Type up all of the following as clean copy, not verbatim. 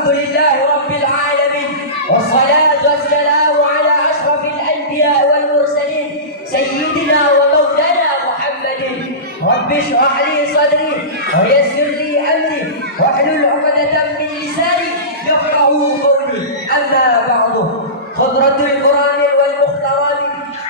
الحمد لله رب العالمين، والصلاة والسلام على أشرف الأنبياء والمرسلين سيدنا ومولانا محمد. رب اشرح لي صدري ويسر لي أمري واحلل عقدة من لساني يفقهوا قولي. أما بعد، خضرة الكرام والمخترام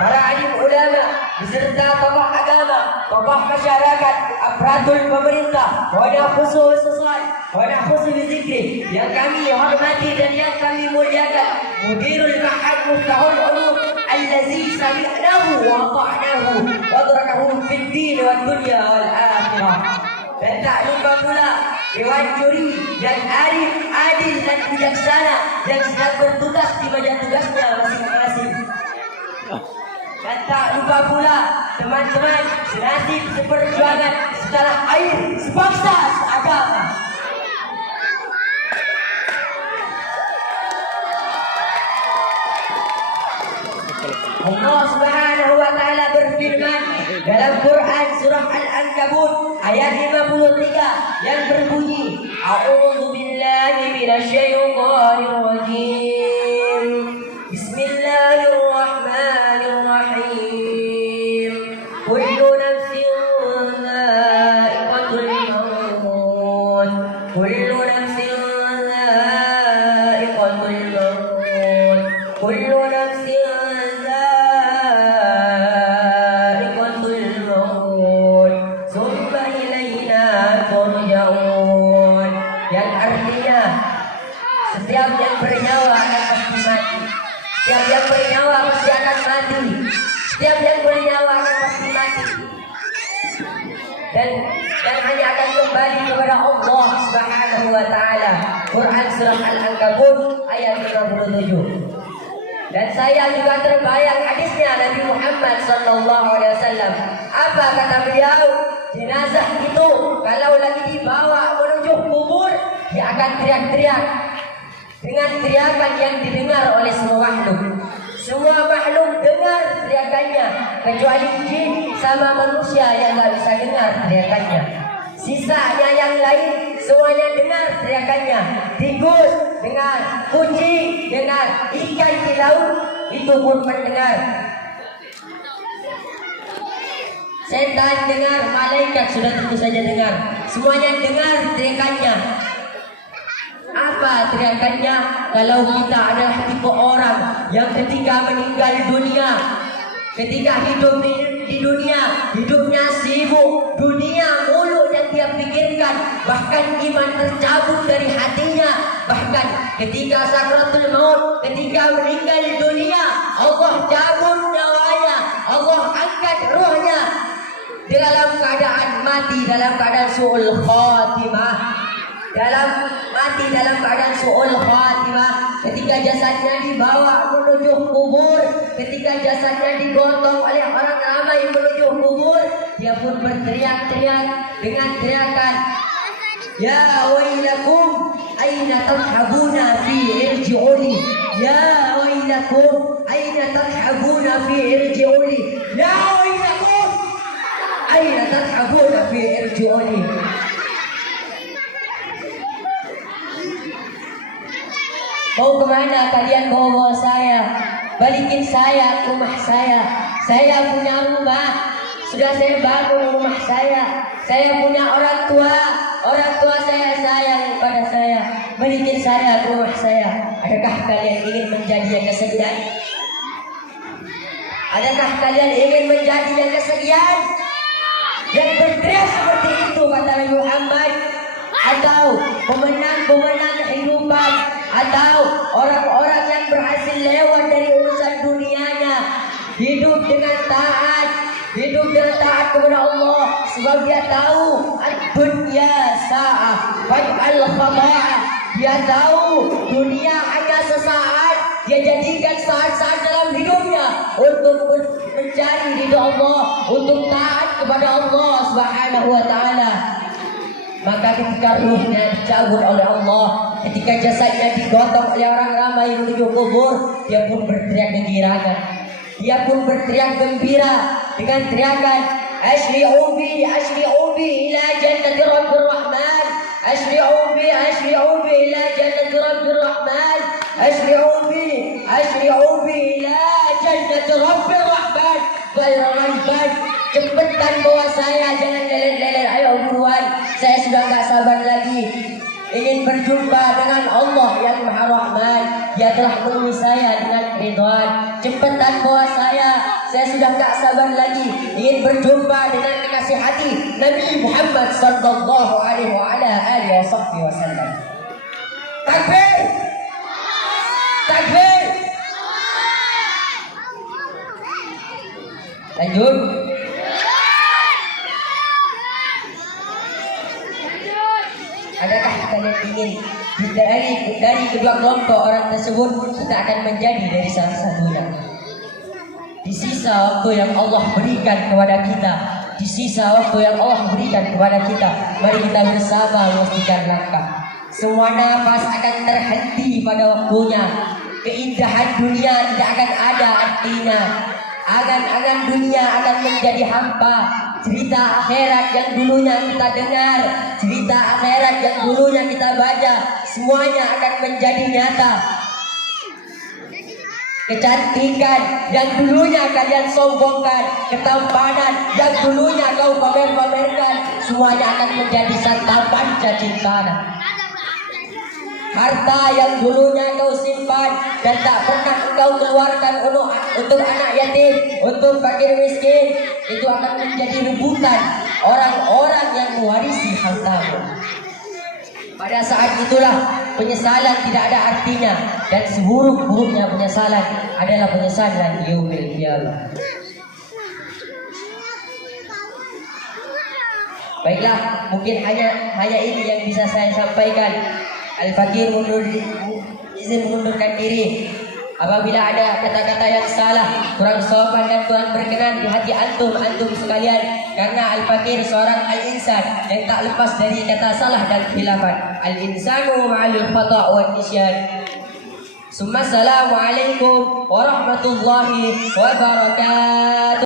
para alim ulama beserta tokoh agama, tokoh masyarakat, aparatur pemerintah, wadah khusus sesuai, wadah khusus zikri yang kami hormati dan yang kami muliakan, Mudirul Ma'had Miftahul Ulum allazi sami'nahu wa ata'nahu wa tarakahu fid din wad dunya wal akhirah. Dan tak lupa pula Dewan Juri yang arif, adil dan bijaksana yang sedang bertugas di meja tugasnya masing-masing. Dan tak lupa pula teman-teman senasib seperjuangan setelah air sebangsa seagama. Allah Subhanahu wa taala berfirman dalam Quran surah Al-Ankabut ayat 53 yang berbunyi, A'udzu billahi minasyaitonir rajim. Bismillahirrahmanirrahim. Kullu nafsin dha'iqatul maut. Kullu nafsin dha'iqatul maut. Kullu nafsin dha'iqatul maut. Tsumma ilaina turja'un. Yang artinya setiap yang bernyawa akan pasti mati. Setiap yang bernyawa pasti akan mati. Setiap yang bernyawa akan pasti mati. Dan hanya akan kembali kepada Allah Subhanahu wa taala. Quran surah Al-Ankabut ayat 57. Dan saya juga terbayang hadisnya Nabi Muhammad sallallahu alaihi wasallam. Apa kata beliau? Jenazah itu kalau lagi dibawa menuju kubur, dia akan teriak-teriak dengan teriakan yang didengar oleh semua makhluk. Semua makhluk dengar teriakannya, kecuali jin sama manusia yang nggak bisa dengar teriakannya. Sisanya yang lain semuanya dengar teriakannya. Tikus dengar, kucing dengar, ikan di laut itu pun mendengar. Setan dengar, malaikat sudah tentu saja dengar. Semuanya dengar teriakannya. Apa teriakannya? Kalau kita adalah tipe orang yang ketika meninggal dunia, ketika hidup di dunia, hidupnya sibuk, dunia mulu yang dia pikirkan, bahkan iman tercabut dari hatinya, bahkan ketika sakratul maut, ketika meninggal dunia, Allah cabut nyawanya, Allah angkat rohnya dalam keadaan mati, dalam keadaan su'ul khatimah. Mati dalam keadaan su'ul khatimah. Ketika jasadnya dibawa menuju kubur, ketika jasadnya digotong oleh orang ramai menuju kubur, dia pun berteriak-teriak dengan teriakan, Ya wailakum aina tadhhabuna fi irji'uni. Ya wailakum aina tadhhabuna fi irji'uni. Ya wailakum aina tadhhabuna fi irji'uni. Mau kemana kalian bawa saya? Balikin saya ke rumah saya. Saya punya rumah, sudah saya bangun rumah saya. Saya punya orang tua saya sayang pada saya. Balikin saya ke rumah saya. Adakah kalian ingin menjadi yang kesekian? Adakah kalian ingin menjadi yang kesekian? Yang berteriak seperti itu kata Nabi Muhammad, atau pemenang-pemenang kehidupan, atau orang-orang yang berhasil lewat dari urusan dunianya, hidup dengan taat kepada Allah, sebab dia tahu dunia sa'ah fa'al khata'ah. Dia tahu dunia hanya sesaat, dia jadikan saat-saat dalam hidupnya untuk mencari ridha Allah, untuk taat kepada Allah Subhanahu wa taala. Maka ketika ruhnya dicabut oleh Allah, ketika jasadnya digotong oleh orang ramai menuju kubur, dia pun berteriak kegirangan. Dia pun berteriak gembira dengan teriakan, Ashri'u bi ila jannati Rabbir Rahman. أشرعوا بي إلى جنة رب الرحمن. أشرعوا بي إلى جنة رب الرحمن غير ريبان. Cepetan bawa saya, jangan lelet-lelet. Ayo buruan, saya sudah gak sabar lagi ingin berjumpa dengan Allah yang Maha Rahman. Dia telah menemui saya dengan ridwan. Cepetan bawa saya sudah gak sabar lagi ingin berjumpa dengan kekasih hati Nabi Muhammad sallallahu alaihi wasallam. Takbir! Takbir! Lanjut. Adakah kalian ingin dari kedua kelompok orang tersebut kita akan menjadi dari salah satunya? Di sisa waktu yang Allah berikan kepada kita, mari kita bersama memastikan langkah. Semua nafas akan terhenti pada waktunya. Keindahan dunia tidak akan ada artinya. Angan-angan dunia akan menjadi hampa. Cerita akhirat yang dulunya kita dengar, cerita akhirat yang dulunya kita baca, semuanya akan menjadi nyata. Kecantikan yang dulunya kalian sombongkan, ketampanan yang dulunya kau pamer-pamerkan, semuanya akan menjadi santapan cacingtanah. Harta yang dulunya kau simpan dan tak pernah engkau keluarkan untuk anak yatim, untuk fakir miskin, itu akan menjadi rebutan orang-orang yang mewarisi hartamu. Pada saat itulah penyesalan tidak ada artinya, dan seburuk-buruknya penyesalan adalah penyesalan yaumil qiyamah. Baiklah, mungkin hanya ini yang bisa saya sampaikan. Al-Fakir izin mengundurkan diri. Apabila ada kata-kata yang salah, kurang sopan dan Tuhan berkenan di hati antum sekalian, karena Al-Fakir seorang al-insan yang tak lepas dari kata salah dan khilafan. Al-insanu ma'al khata' wa nisyan. Assalamualaikum warahmatullahi wabarakatuh.